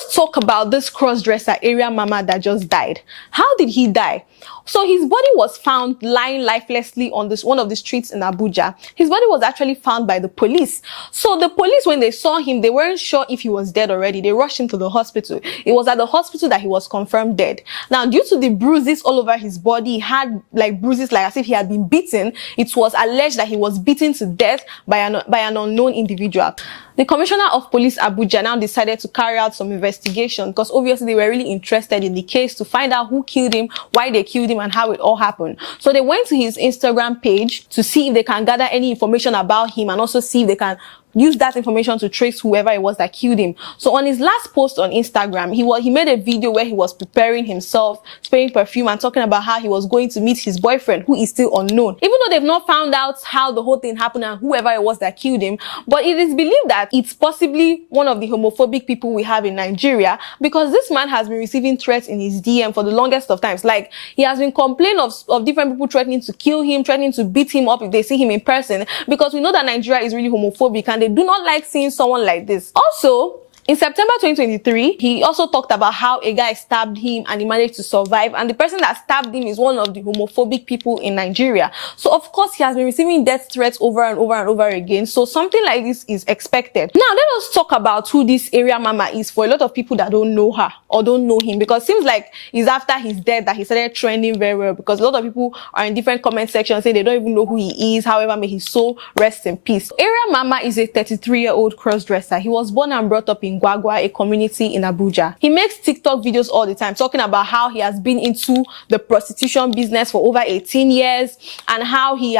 us talk about this crossdresser area mama that just died. How did he die? So his body was found lying lifelessly on one of the streets in Abuja. His body was actually found by the police. So the police, when they saw him, they weren't sure if he was dead already. They rushed him to the hospital. It was at the hospital that he was confirmed dead. Now, due to the bruises all over his body, he had like bruises like as if he had been beaten. It was alleged that he was beaten to death by an unknown individual. The Commissioner of Police Abuja now decided to carry out some investigation because obviously they were really interested in the case to find out who killed him, why they killed him, and how it all happened. So they went to his Instagram page to see if they can gather any information about him and also see if they can use that information to trace whoever it was that killed him. So on his last post on Instagram, he made a video where he was preparing himself, spraying perfume and talking about how he was going to meet his boyfriend, who is still unknown. Even though they've not found out how the whole thing happened and whoever it was that killed him, but it is believed that it's possibly one of the homophobic people we have in Nigeria, because this man has been receiving threats in his DM for the longest of times. Like, he has been complaining of different people threatening to kill him, threatening to beat him up if they see him in person, because we know that Nigeria is really homophobic and they do not like seeing someone like this. Also, in September 2023, he also talked about how a guy stabbed him and he managed to survive, and the person that stabbed him is one of the homophobic people in Nigeria. So of course he has been receiving death threats over and over and over again. So something like this is expected. Now let us talk about who this area mama is for a lot of people that don't know her or don't know him, because it seems like it's after his death that he started trending very well, because a lot of people are in different comment sections saying they don't even know who he is. However, may his soul rest in peace. Area mama is a 33-year-old crossdresser. He was born and brought up in Gwagwa, a community in Abuja. He makes TikTok videos all the time talking about how he has been into the prostitution business for over 18 years and how he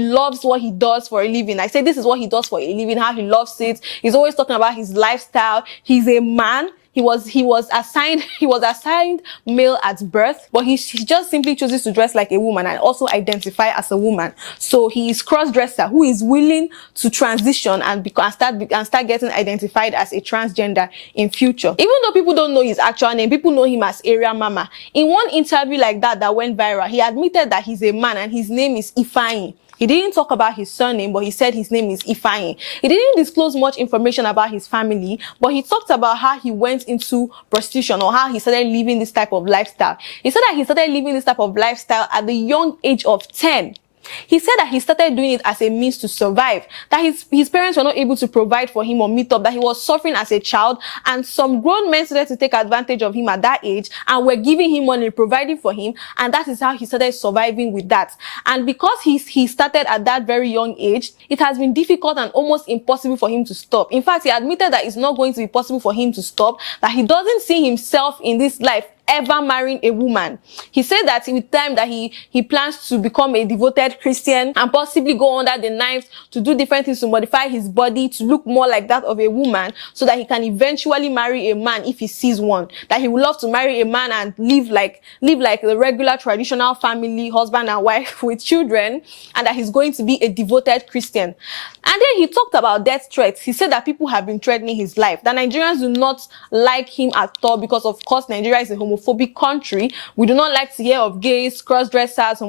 loves what he does for a living. I say this is what he does for a living, how he loves it. He's always talking about his lifestyle. He's a man. He was assigned male at birth, but he just simply chooses to dress like a woman and also identify as a woman. So he is cross-dresser who is willing to transition and start getting identified as a transgender in future. Even though people don't know his actual name, people know him as Area Mama. In one interview like that went viral, he admitted that he's a man and his name is Ifeanyi. He didn't talk about his surname, but he said his name is Ifeanyi. He didn't disclose much information about his family, but he talked about how he went into prostitution or how he started living this type of lifestyle. He said that he started living this type of lifestyle at the young age of 10. He said that he started doing it as a means to survive, that his parents were not able to provide for him or meet up, that he was suffering as a child, and some grown men started to take advantage of him at that age and were giving him money, providing for him, and that is how he started surviving with that. And because he started at that very young age, it has been difficult and almost impossible for him to stop. In fact, he admitted that it's not going to be possible for him to stop, that he doesn't see himself in this life ever marrying a woman. He said that with time that he plans to become a devoted Christian and possibly go under the knife to do different things to modify his body to look more like that of a woman, so that he can eventually marry a man if he sees one. That he would love to marry a man and live like the regular traditional family, husband and wife with children, and that he's going to be a devoted Christian. And then he talked about death threats. He said that people have been threatening his life, that Nigerians do not like him at all because, of course, Nigeria is a homophobic country. We do not like to hear of gays, cross-dressers,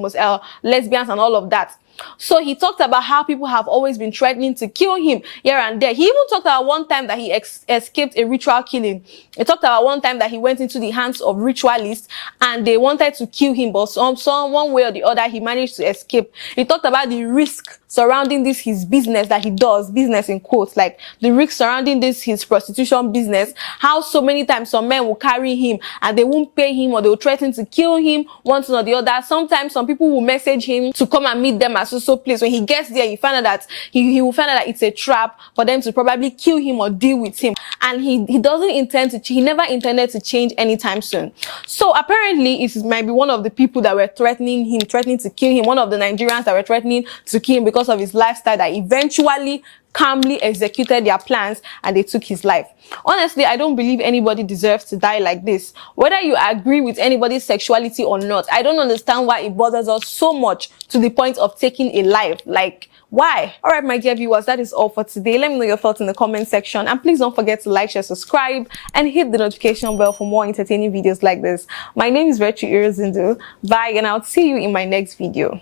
lesbians, and all of that. So he talked about how people have always been threatening to kill him here and there. He even talked about one time that he escaped a ritual killing. He talked about one time that he went into the hands of ritualists and they wanted to kill him, but one way or the other he managed to escape. He talked about the risk surrounding his business that he does, business in quotes, like the risk surrounding his prostitution business, how so many times some men will carry him and they won't pay him or they will threaten to kill him, one thing or the other. Sometimes some people will message him to come and meet them at so place. When he gets there, he find out that he will find out that it's a trap for them to probably kill him or deal with him. And he never intended to change anytime soon. So apparently it might be one of the people that were threatening to kill him, one of the Nigerians that were threatening to kill him because of his lifestyle, that eventually calmly executed their plans and they took his life. Honestly, I don't believe anybody deserves to die like this. Whether you agree with anybody's sexuality or not, I don't understand why it bothers us so much to the point of taking a life. Like, why? All right, my dear viewers, that is all for today. Let me know your thoughts in the comment section, and please don't forget to like, share, subscribe, and hit the notification bell for more entertaining videos like this. My name is Virtue Zindu. Bye, and I'll see you in my next video.